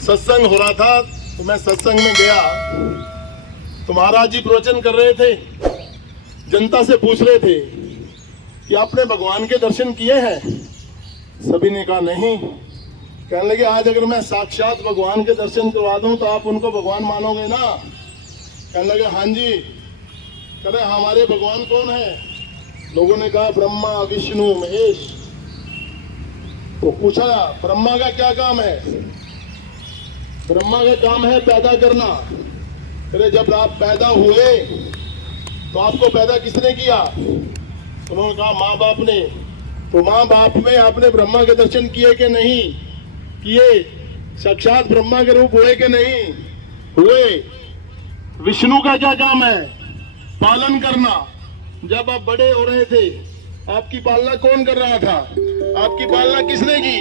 सत्संग हो रहा था तो मैं सत्संग में गया तो महाराज जी प्रवचन कर रहे थे। जनता से पूछ रहे थे कि आपने भगवान के दर्शन किए हैं? सभी ने कहा नहीं। कहने लगे आज अगर मैं साक्षात भगवान के दर्शन करवा दूं तो आप उनको भगवान मानोगे ना? कहने लगे हाँ जी। कह रहे हमारे भगवान कौन है? लोगों ने कहा ब्रह्मा विष्णु महेश। तो पूछा ब्रह्मा का क्या काम है? ब्रह्मा का काम है पैदा करना। अरे जब आप पैदा हुए तो आपको पैदा किसने किया? उन्होंने कहा माँ बाप ने। तो माँ बाप में आपने ब्रह्मा के दर्शन किए कि नहीं किए? साक्षात ब्रह्मा के रूप हुए कि नहीं हुए? विष्णु का क्या काम है? पालन करना। जब आप बड़े हो रहे थे आपकी पालना कौन कर रहा था? आपकी पालना किसने की?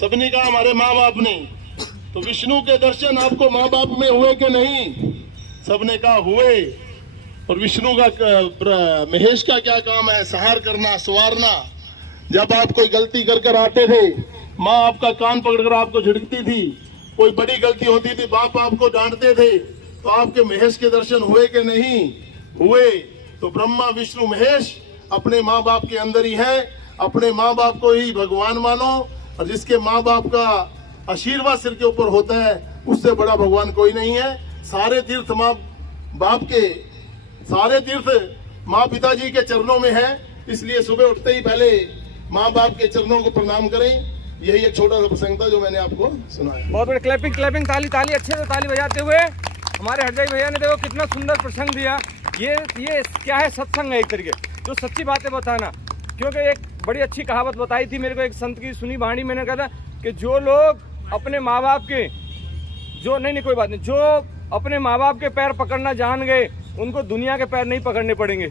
सबने कहा हमारे माँ बाप ने। तो विष्णु के दर्शन आपको माँ बाप में हुए कि नहीं? सबने कहा हुए। और विष्णु का महेश का क्या काम है? संहार करना, संवारना। जब आप कोई गलती कर कर आते थे माँ आपका कान पकड़कर आपको झिड़कती थी। कोई बड़ी गलती होती थी बाप आपको डांटते थे। तो आपके महेश के दर्शन हुए कि नहीं हुए? तो ब्रह्मा विष्णु महेश अपने माँ बाप के अंदर ही है। अपने माँ बाप को ही भगवान मानो। और जिसके माँ बाप का आशीर्वाद सिर के ऊपर होता है उससे बड़ा भगवान कोई नहीं है। सारे तीर्थ माँ बाप के, सारे तीर्थ माँ पिताजी के चरणों में है। इसलिए सुबह उठते ही पहले माँ बाप के चरणों को प्रणाम करें। यही एक छोटा सा प्रसंग था जो मैंने आपको सुनाया। बहुत बड़े क्लैपिंग क्लैपिंग, ताली ताली, अच्छे से ताली बजाते हुए हमारे हरजाई भैया ने देखो कितना सुंदर प्रसंग दिया। ये क्या है? सत्संग है एक तरीके, जो सच्ची बातें बताना। क्योंकि एक बड़ी अच्छी कहावत बताई थी मेरे को एक संत की सुनी वाणी। मैंने कहा था कि जो लोग अपने माँ बाप के कोई बात नहीं, जो अपने माँ बाप के पैर पकड़ना जान गए उनको दुनिया के पैर नहीं पकड़ने पड़ेंगे।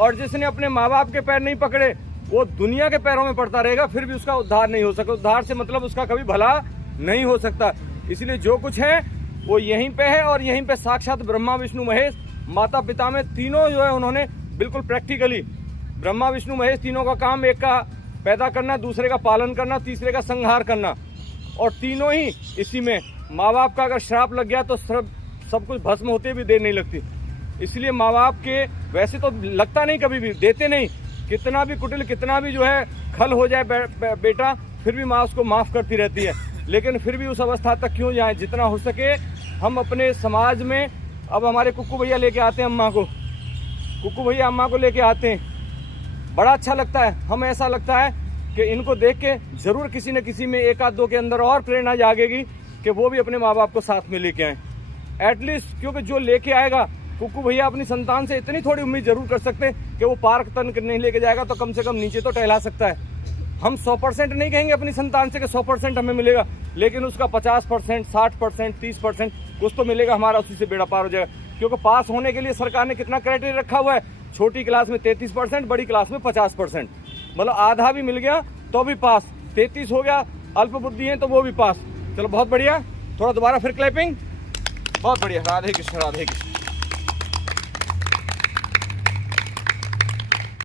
और जिसने अपने माँ बाप के पैर नहीं पकड़े वो दुनिया के पैरों में पड़ता रहेगा, फिर भी उसका उद्धार नहीं हो सकता। उद्धार से मतलब उसका कभी भला नहीं हो सकता। इसलिए जो कुछ है वो यहीं पे है। और यहीं पे साक्षात ब्रह्मा विष्णु महेश माता पिता में तीनों जो है उन्होंने बिल्कुल प्रैक्टिकली, ब्रह्मा विष्णु महेश तीनों का काम, एक का पैदा करना, दूसरे का पालन करना, तीसरे का संहार करना। और तीनों ही इसी में। माँ बाप का अगर श्राप लग गया तो सब कुछ भस्म होते भी देर नहीं लगती। इसलिए माँ बाप के वैसे तो लगता नहीं, कभी भी देते नहीं। कितना भी कुटिल, कितना भी जो है खल हो जाए बेटा, फिर भी माँ उसको माफ़ करती रहती है। लेकिन फिर भी उस अवस्था तक क्यों जाए? जितना हो सके हम अपने समाज में, अब हमारे कुक्कू भैया लेके आते हैं अम्मा को, कुक्कू भैया अम्मा को लेके आते हैं। बड़ा अच्छा लगता है। हमें ऐसा लगता है कि इनको देख के ज़रूर किसी न किसी में एक आध दो के अंदर और प्रेरणा जागेगी कि वो भी अपने माँ बाप को साथ में लेके आएँ एटलीस्ट। क्योंकि जो लेके आएगा, कुक्कू भैया अपनी संतान से इतनी थोड़ी उम्मीद जरूर कर सकते हैं कि वो पार्क तक नहीं लेके जाएगा तो कम से कम नीचे तो टहला सकता है। हम 100% नहीं कहेंगे अपनी संतान से कि 100% हमें मिलेगा, लेकिन उसका 50%, 60%, 30% कुछ तो मिलेगा हमारा, उसी से बेड़ा पार हो जाएगा। क्योंकि पास होने के लिए सरकार ने कितना क्राइटेरिया रखा हुआ है? छोटी क्लास में 33%, बड़ी क्लास में 50%, मतलब आधा भी मिल गया तो भी पास। 33 हो गया, अल्प बुद्धि है तो वो भी पास। चलो बहुत बढ़िया। थोड़ा दोबारा फिर क्लैपिंग। बहुत बढ़िया। राधे कृष्ण, राधे कृष्ण।